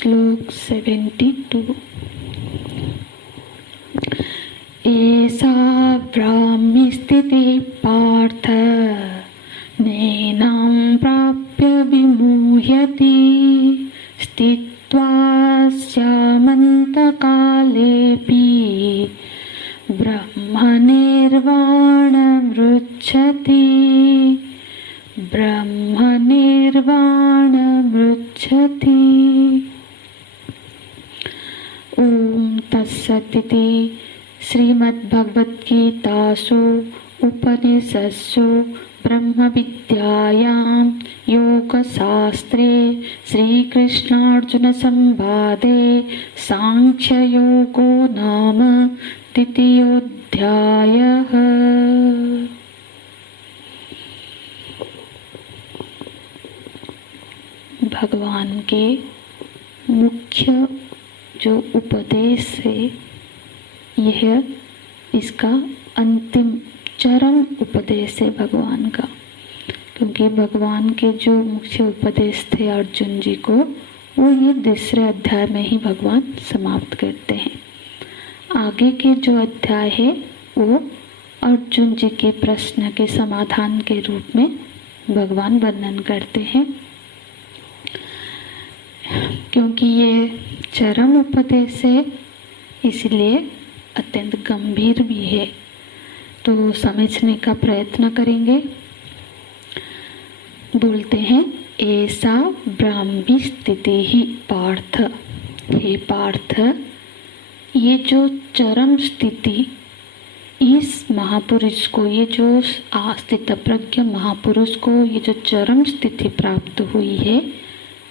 श्लोक 72। ऐसा ब्राह्मी स्थिति पार्थ नैनां प्राप्य विमुह्यति स्थित्वा स्यामन्तकालेऽपि ब्रह्मनिर्वाणमृच्छति ब्रह्मनिर्वाणमृच्छति। ओम तत्सदिति श्रीमद्भगवद्गीतासु उपनिषत्सु ब्रह्मविद्यायां योगशास्त्रे श्रीकृष्णार्जुनसंवादे सांख्ययोगो नाम द्वितीयोऽध्यायः। भगवान के मुख्य जो उपदेश है यह इसका अंतिम चरम उपदेश है भगवान का, क्योंकि भगवान के जो मुख्य उपदेश थे अर्जुन जी को वो ये दूसरे अध्याय में ही भगवान समाप्त करते हैं। आगे के जो अध्याय है वो अर्जुन जी के प्रश्न के समाधान के रूप में भगवान वर्णन करते हैं। क्योंकि ये चरम उपदेश है इसलिए अत्यंत गंभीर भी है, तो समझने का प्रयत्न करेंगे। बोलते हैं ऐसा ब्राह्मी स्थिति ही पार्थ। हे पार्थ, ये जो चरम स्थिति इस महापुरुष को, ये जो स्थित प्रज्ञ महापुरुष को ये जो चरम स्थिति प्राप्त हुई है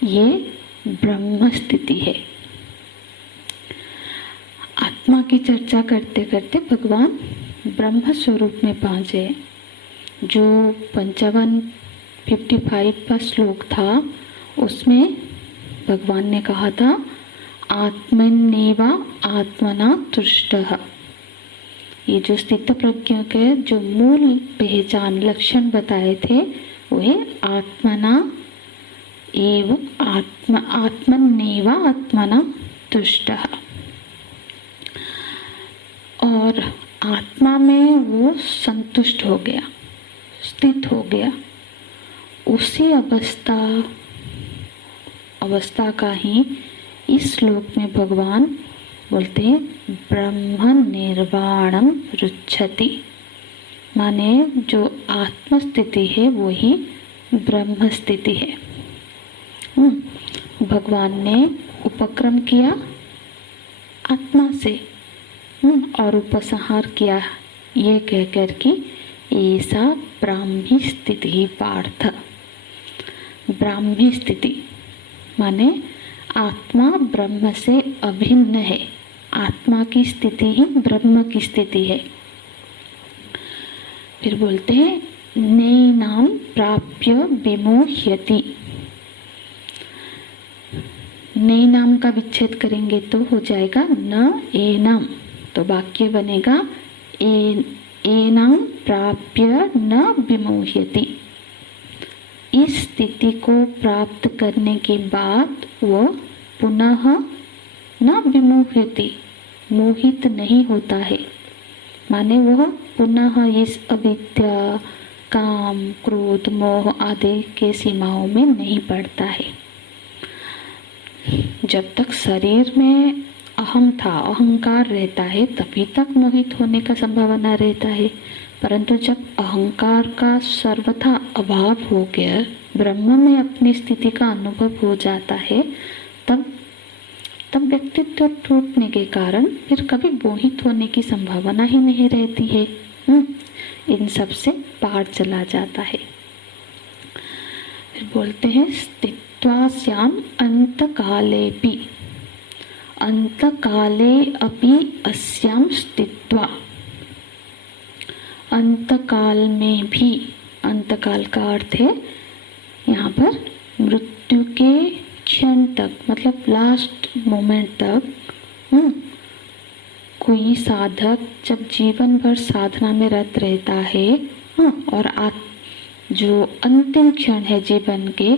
ये ब्रह्म स्थिति है। आत्मा की चर्चा करते करते भगवान ब्रह्म स्वरूप में पहुंचे। जो 55 का श्लोक था उसमें भगवान ने कहा था आत्मन्नेवा आत्मना तुष्टः। ये जो स्थित प्रज्ञ के जो मूल पहचान लक्षण बताए थे वह आत्मना एव आत्मन्नेवा आत्मना तुष्टः, और आत्मा में वो संतुष्ट हो गया, स्थित हो गया। उसी अवस्था का ही इस श्लोक में भगवान बोलते हैं ब्रह्म निर्वाणम रुच्छति, माने जो आत्म स्थिति है वही ब्रह्म स्थिति है। भगवान ने उपक्रम किया आत्मा से और उपसंहार किया ये कहकर कि ऐसा ब्राह्मी स्थिति पार्थ। ब्राह्मी स्थिति माने आत्मा ब्रह्म से अभिन्न है, आत्मा की स्थिति ही ब्रह्म की स्थिति है। फिर बोलते हैं नैनां प्राप्य विमुह्यति। नैनां का विच्छेद करेंगे तो हो जाएगा न एनां, तो वाक्य बनेगा एनां प्राप्य न विमुह्यति। इस स्थिति को प्राप्त करने के बाद वह पुनः न विमुह्यति, मोहित नहीं होता है, माने वह पुनः इस अविद्या काम क्रोध मोह आदि के सीमाओं में नहीं पड़ता है। जब तक शरीर में अहम था, अहंकार रहता है, तभी तक मोहित होने का संभावना रहता है। परंतु जब अहंकार का सर्वथा अभाव हो गया, ब्रह्म में अपनी स्थिति का अनुभव हो जाता है, तब व्यक्तित्व टूटने के कारण फिर कभी मोहित होने की संभावना ही नहीं रहती है। इन सब से पार चला जाता है। फिर बोलते हैं स्थित्वास्याम अंतकालेऽपि। अंतकाले अपि अस्याम स्थित्वा। अंतकाल में भी, अंतकाल का अर्थ है यहाँ पर मृत्यु के क्षण तक, मतलब लास्ट मोमेंट तक। कोई साधक जब जीवन भर साधना में रत रहता है और जो अंतिम क्षण है जीवन के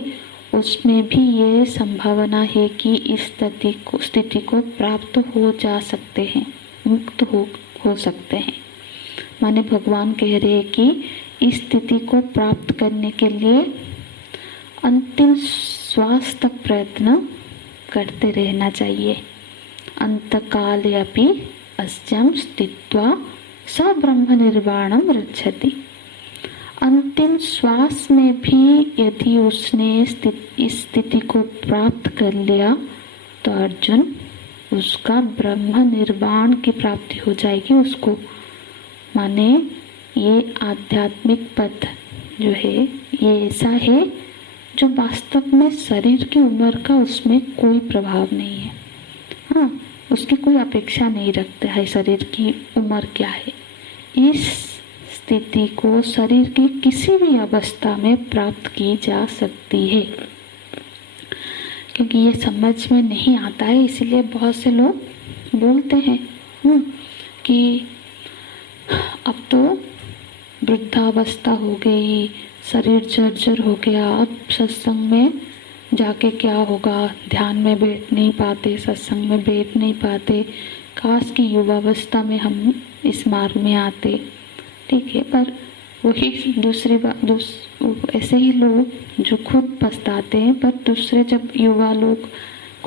उसमें भी ये संभावना है कि इस स्थिति को प्राप्त हो जा सकते हैं, मुक्त हो सकते हैं। माने भगवान कह रहे हैं कि इस स्थिति को प्राप्त करने के लिए अंतिम श्वास तक प्रयत्न करते रहना चाहिए। अंतकाले अपि अस्यां स्थित्वा स ब्रह्म निर्वाणम रक्षति। अंतिम श्वास में भी यदि उसने इस स्थिति को प्राप्त कर लिया तो अर्जुन उसका ब्रह्म निर्वाण की प्राप्ति हो जाएगी उसको। माने ये आध्यात्मिक पथ जो है ये ऐसा है जो वास्तव में शरीर की उम्र का उसमें कोई प्रभाव नहीं है। हाँ, उसकी कोई अपेक्षा नहीं रखता है शरीर की उम्र क्या है। इस स्थिति को शरीर की किसी भी अवस्था में प्राप्त की जा सकती है। क्योंकि ये समझ में नहीं आता है इसलिए बहुत से लोग बोलते हैं कि अब तो वृद्धावस्था हो गई, शरीर जर्जर हो गया, अब सत्संग में जाके क्या होगा, ध्यान में बैठ नहीं पाते, सत्संग में बैठ नहीं पाते, काश की युवावस्था में हम इस मार्ग में आते। ठीक है, पर वही दूसरी बात ऐसे ही लोग जो खुद पछताते हैं, पर दूसरे जब युवा लोग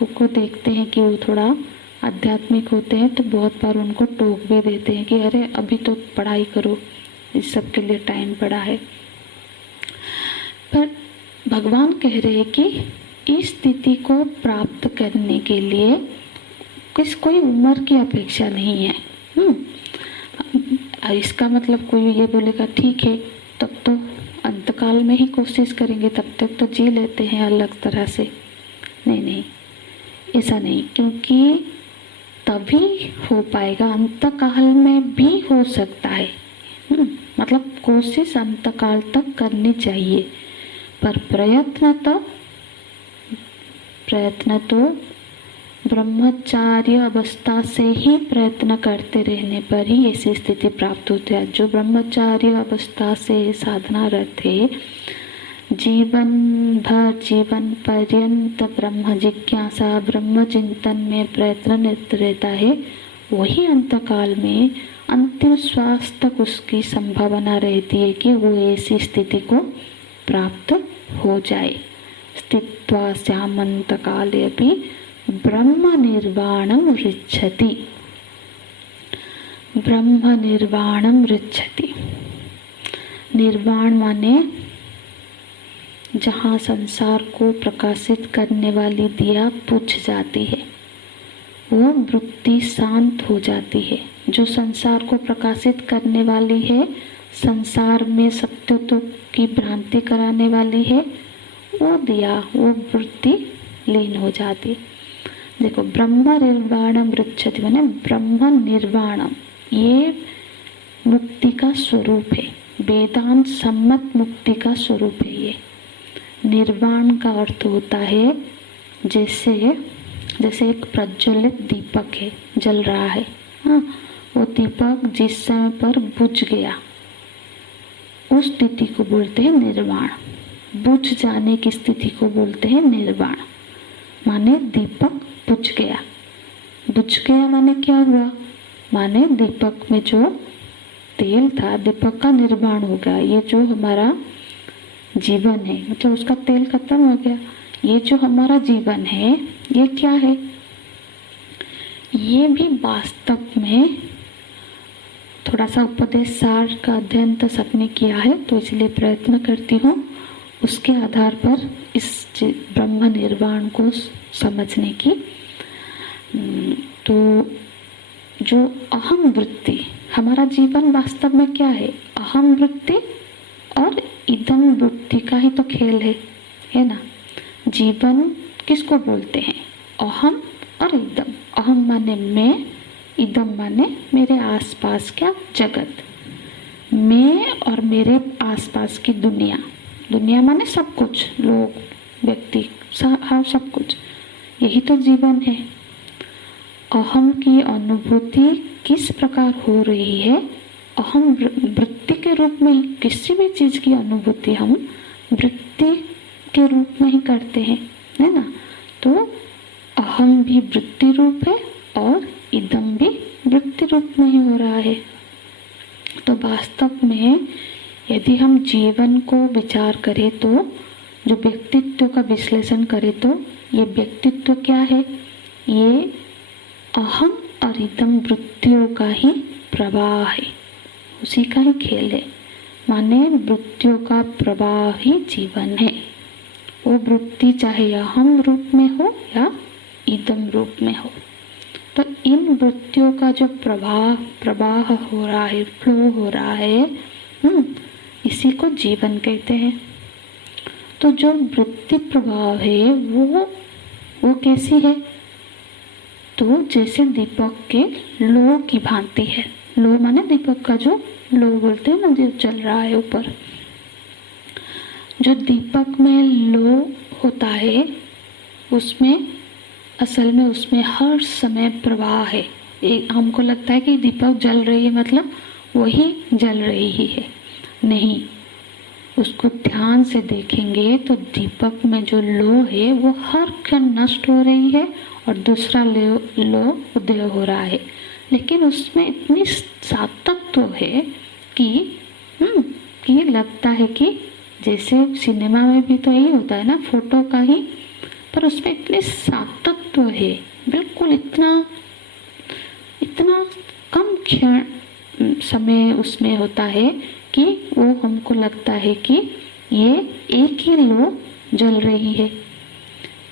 को देखते हैं कि वो थोड़ा आध्यात्मिक होते हैं तो बहुत बार उनको टोक भी देते हैं कि अरे अभी तो पढ़ाई करो, इस सब के लिए टाइम पड़ा है। पर भगवान कह रहे हैं कि इस स्थिति को प्राप्त करने के लिए कोई उम्र की अपेक्षा नहीं है। इसका मतलब कोई ये बोलेगा ठीक है तब तो अंतकाल में ही कोशिश करेंगे, तब तक तो जी लेते हैं अलग तरह से। नहीं, ऐसा नहीं, क्योंकि तभी हो पाएगा, अंतकाल में भी हो सकता है। मतलब कोशिश अंतकाल तक करनी चाहिए, पर प्रयत्न तो ब्रह्मचार्य अवस्था से ही प्रयत्न करते रहने पर ही ऐसी स्थिति प्राप्त होती है। जो ब्रह्मचार्य अवस्था से साधना रहते, जीवन पर्यंत ब्रह्म जिज्ञासा ब्रह्म चिंतन में प्रयत्नरत रहता है, वही अंतकाल में अंतिम श्वास तक उसकी संभावना रहती है कि वो ऐसी स्थिति को प्राप्त हो जाए। स्थित्वा स्यामन्तकाले अपि ब्रह्म निर्वाणम ऋच्छति। ब्रह्म निर्वाणम ऋच्छति, निर्वाण माने जहाँ संसार को प्रकाशित करने वाली दिया बुझ जाती है, वो वृत्ति शांत हो जाती है। जो संसार को प्रकाशित करने वाली है, संसार में सत्यत्व की भ्रांति कराने वाली है, वो दिया वो वृत्ति लीन हो जाती। देखो, ब्रह्म निर्वाणम ऋच्छति माने ब्रह्म निर्वाणम, ये मुक्ति का स्वरूप है, वेदांत सम्मत मुक्ति का स्वरूप है। ये निर्वाण का अर्थ होता है जैसे एक प्रज्वलित दीपक है, जल रहा है। हाँ, वो दीपक जिस समय पर बुझ गया उस स्थिति को बोलते हैं निर्वाण। बुझ जाने की स्थिति को बोलते हैं निर्वाण। माने दीपक बुझ गया। बुझ गया माने क्या हुआ? माने दीपक में जो तेल था, दीपक का निर्वाण हो गया। ये जो हमारा जीवन है, मतलब उसका तेल खत्म हो गया। ये जो हमारा जीवन है, ये क्या है? ये भी वास्तव में थोड़ा सा उपदेश सार का अध्ययन तो सबने किया है, तो इसलिए प्रयत्न करती हूँ उसके आधार पर इस ब्रह्म निर्वाण को समझने की। तो जो अहम वृत्ति, हमारा जीवन वास्तव में क्या है? अहम वृत्ति और इदम वृत्ति का ही तो खेल है ना। जीवन किसको बोलते हैं? अहम और इदम। अहम माने मैं, इदम माने मेरे आसपास का जगत, मैं और मेरे आसपास की दुनिया। दुनिया माने सब कुछ, लोग, व्यक्ति, सब कुछ। यही तो जीवन है। अहम की अनुभूति किस प्रकार हो रही है? अहम वृत्ति के रूप में। किसी भी चीज की अनुभूति हम वृत्ति के रूप में ही करते हैं, है ना। तो अहम भी वृत्ति रूप है और इदम भी वृत्ति रूप में ही हो रहा है। तो वास्तव में यदि हम जीवन को विचार करें तो जो व्यक्तित्व का विश्लेषण करें तो ये व्यक्तित्व क्या है, ये अहम और इदम वृत्तियों का ही प्रवाह है, उसी का ही खेल है। माने वृत्तियों का प्रवाह ही जीवन है। वो वृत्ति चाहे अहम रूप में हो या इदम रूप में हो। तो इन वृत्तियों का जो प्रवाह हो रहा है, फ्लो हो रहा है, इसी को जीवन कहते हैं। तो जो वृत्ति प्रवाह है वो कैसी है, तो जैसे दीपक के लो की भांति है। लो माने दीपक का जो लो बोलते हैं ना, जो जल रहा है ऊपर, जो दीपक में लो होता है उसमें असल में उसमें हर समय प्रवाह है। हमको लगता है कि दीपक जल रही है मतलब वही जल रही ही है, नहीं। उसको ध्यान से देखेंगे तो दीपक में जो लो है वो हर क्षण नष्ट हो रही है और दूसरा लो उदय हो रहा है। लेकिन उसमें इतनी सातत्य है कि लगता है कि जैसे सिनेमा में भी तो यही होता है ना, फोटो का ही, पर उसमें इतनी सातत्य है, बिल्कुल इतना कम क्षण समय उसमें होता है कि वो हमको लगता है कि ये एक ही लो जल रही है।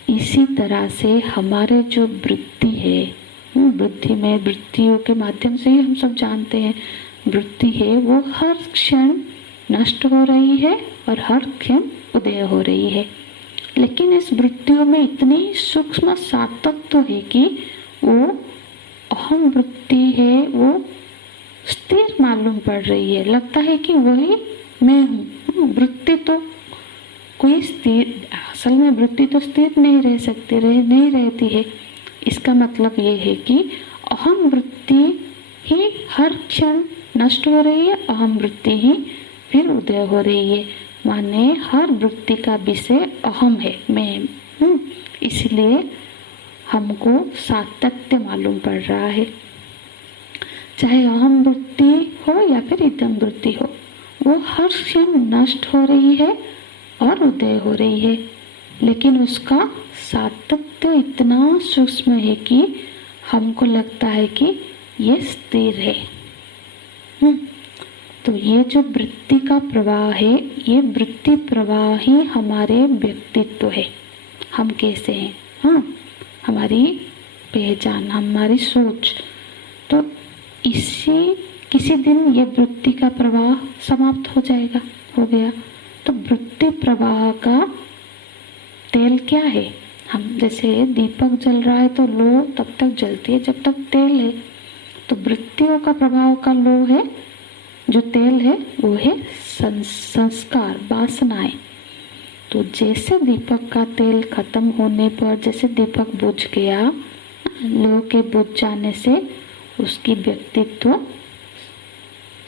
इसी तरह से हमारे जो वृत्ति है, वृत्ति में वृत्तियों के माध्यम से ही हम सब जानते हैं, वृत्ति है वो हर क्षण नष्ट हो रही है और हर क्षण उदय हो रही है। लेकिन इस वृत्तियों में इतनी सूक्ष्म सातत्य है कि वो अहम वृत्ति है वो स्थिर मालूम पड़ रही है, लगता है कि वही मैं हूँ। वृत्ति तो कोई स्थिर, असल में वृत्ति तो स्थिर नहीं रह सकती, नहीं रहती है। इसका मतलब ये है कि अहम वृत्ति ही हर क्षण नष्ट हो रही है, अहम वृत्ति ही फिर उदय हो रही है। माने हर वृत्ति का विषय अहम है, मैं हूँ। इसलिए हमको सातत्य मालूम पड़ रहा है। चाहे अहम वृत्ति हो या फिर इदम वृत्ति हो, वो हर क्षण नष्ट हो रही है और उदय हो रही है। लेकिन उसका सातत्य इतना सूक्ष्म है कि हमको लगता है कि ये स्थिर है। तो ये जो वृत्ति का प्रवाह है, ये वृत्ति प्रवाह ही हमारे व्यक्तित्व है। हम कैसे हैं, हमारी पहचान, हमारी सोच। तो किसी दिन ये वृत्ति का प्रवाह समाप्त हो गया। तो वृत्ति प्रवाह का तेल क्या है, हम जैसे दीपक जल रहा है तो लो तब तक जलती है जब तक तेल है। तो वृत्तियों का प्रभाव का लो है, जो तेल है वो है संस्कार, वासनाएं। तो जैसे दीपक का तेल खत्म होने पर, जैसे दीपक बुझ गया, लो के बुझ जाने से उसकी व्यक्तित्व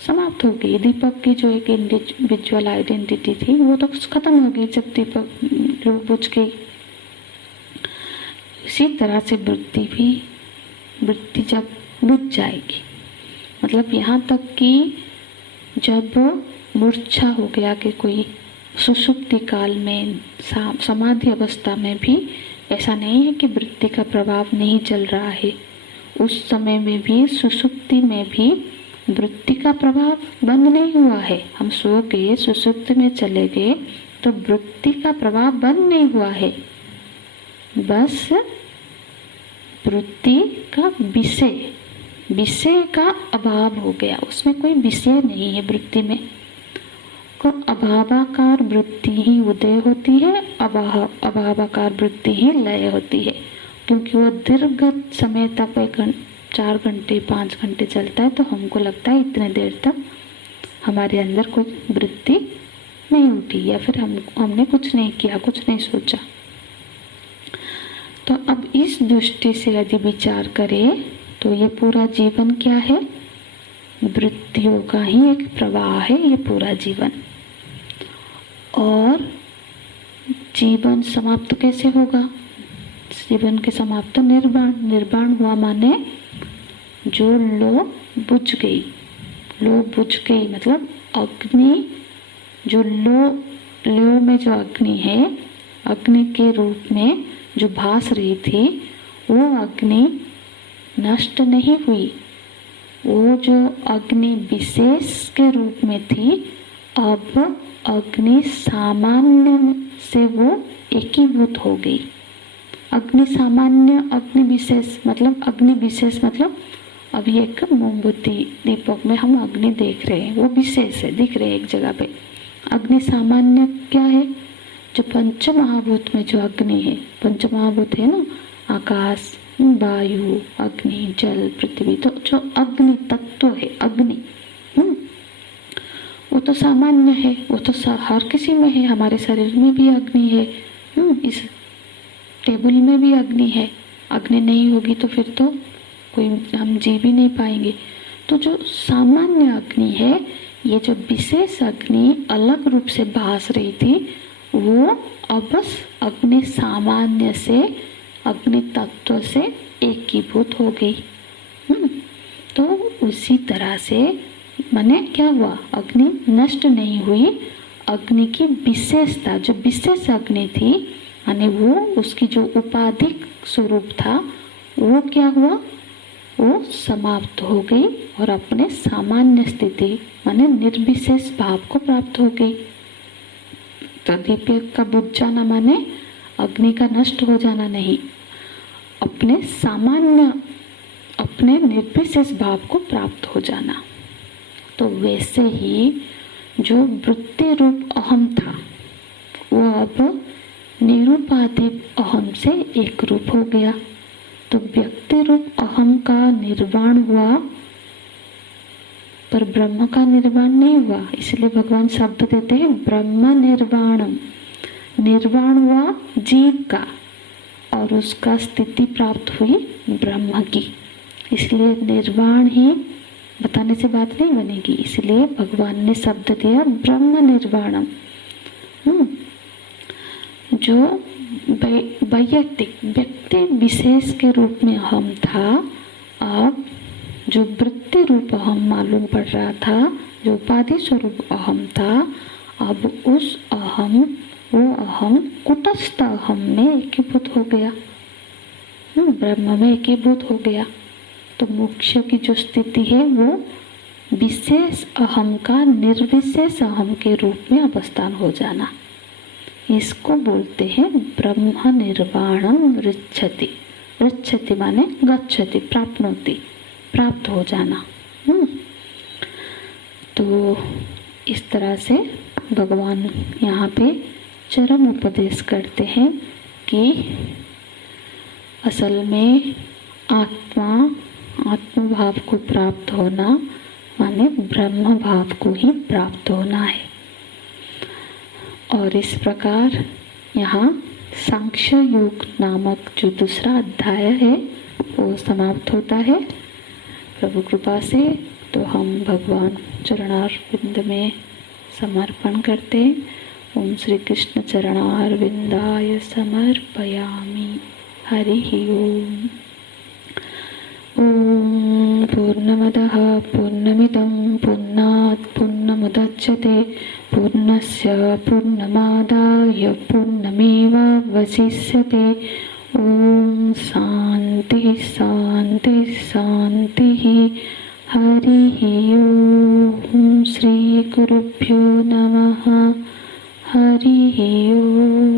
समाप्त हो गई। दीपक की जो एक इंडिविजुअल आइडेंटिटी थी वो तो खत्म हो गई जब दीपक लो बुझ गई। इसी तरह से वृत्ति जब बुझ जाएगी, मतलब यहाँ तक कि जब मूर्छा हो गया कि कोई सुषुप्ति काल में, समाधि अवस्था में भी ऐसा नहीं है कि वृत्ति का प्रभाव नहीं चल रहा है। उस समय में भी, सुषुप्ति में भी वृत्ति का प्रभाव बंद नहीं हुआ है। हम सो गए, सुषुप्ति में चले गए तो वृत्ति का प्रभाव बंद नहीं हुआ है। बस वृत्ति का विषय का अभाव हो गया, उसमें कोई विषय नहीं है वृत्ति में। को अभावाकार वृत्ति ही उदय होती है, अभावाकार वृत्ति ही लय होती है। क्योंकि वो दीर्घ समय तक 4 घंटे 5 घंटे चलता है, तो हमको लगता है इतने देर तक हमारे अंदर कोई वृत्ति नहीं उठी, या फिर हमने कुछ नहीं किया, कुछ नहीं सोचा। तो अब इस दृष्टि से यदि विचार करें तो ये पूरा जीवन क्या है, वृत्तियों का ही एक प्रवाह है ये पूरा जीवन। और जीवन समाप्त कैसे होगा? जीवन के समाप्त निर्वाण। निर्वाण हुआ माने जो लो बुझ गई। लो बुझ गई मतलब अग्नि, जो लो में जो अग्नि है, अग्नि के रूप में जो भास रही थी, वो अग्नि नष्ट नहीं हुई। वो जो अग्नि विशेष के रूप में थी, अब अग्नि सामान्य से वो एकीभूत हो गई। अग्नि सामान्य, अग्नि विशेष मतलब, अग्नि विशेष मतलब अभी एक मोमबत्ती दीपक में हम अग्नि देख रहे हैं, वो विशेष है, दिख रहे हैं एक जगह पे। अग्नि सामान्य क्या है? जो पंच महाभूत में जो अग्नि है, पंच महाभूत है ना, आकाश, वायु, अग्नि, जल, पृथ्वी, तो जो अग्नि तत्व है, अग्नि वो तो सामान्य है, वो तो हर किसी में है। हमारे शरीर में भी अग्नि है, इस टेबल में भी अग्नि है। अग्नि नहीं होगी तो फिर तो कोई हम जी भी नहीं पाएंगे। तो जो सामान्य अग्नि है, ये जो विशेष अग्नि अलग रूप से भास रही थी, वो अब अग्नि सामान्य से, अग्नि तत्व से एकीभूत हो गई। तो उसी तरह से माने क्या हुआ? अग्नि नष्ट नहीं हुई। अग्नि की विशेषता, जो विशेष अग्नि थी, माने वो उसकी जो उपाधिक स्वरूप था, वो क्या हुआ? वो समाप्त हो गई और अपने सामान्य स्थिति माने निर्विशेष भाव को प्राप्त हो गई। तो दीपक का बुझ जाना माने अग्नि का नष्ट हो जाना नहीं, अपने सामान्य, अपने निर्विशेष भाव को प्राप्त हो जाना। तो वैसे ही जो वृत्ति रूप अहम था, वो अब निरूपाधिक अहम से एक रूप हो गया। तो व्यक्ति रूप अहम का निर्वाण हुआ, पर ब्रह्म का निर्वाण नहीं हुआ। इसलिए भगवान शब्द देते हैं ब्रह्म निर्वाणम। निर्वाण हुआ जीव का और उसका स्थिति प्राप्त हुई ब्रह्म की। इसलिए निर्वाण ही बताने से बात नहीं बनेगी, इसलिए भगवान ने शब्द दिया ब्रह्म निर्वाणम। जो वैयक्तिक व्यक्ति विशेष के रूप में अहम था, अब जो वृत्ति रूप अहम मालूम पड़ रहा था, जो उपाधि स्वरूप अहम था, अब उस अहम, वो अहम कुटस्थ अहम में एकीभूत हो गया, ब्रह्म में एकीभूत हो गया। तो मोक्ष की जो स्थिति है वो विशेष अहम का निर्विशेष अहम के रूप में अवस्थान हो जाना, इसको बोलते हैं ब्रह्म निर्वाणम ऋच्छति। ऋच्छति माने गच्छति, प्राप्नोति, प्राप्त हो जाना। तो इस तरह से भगवान यहाँ पे चरम उपदेश करते हैं कि असल में आत्म भाव को प्राप्त होना माने ब्रह्म भाव को ही प्राप्त होना है। और इस प्रकार यहाँ सांख्य योग नामक जो दूसरा अध्याय है वो समाप्त होता है प्रभु कृपा से। तो हम भगवान चरणारविंद में समर्पण करते हैं। ओम श्री कृष्ण चरणारविंदाय समर्पयामि। हरि ओम। ओम पूर्णमदः पूर्णमिदं पूर्णात् पूर्णमुदच्यते पूर्णस्य पूर्णमादाय पूर्णमेवावशिष्यते। ओम शांति शांति शांति। हरि ओम। श्री गुरुभ्यो नमः। हरि ओम।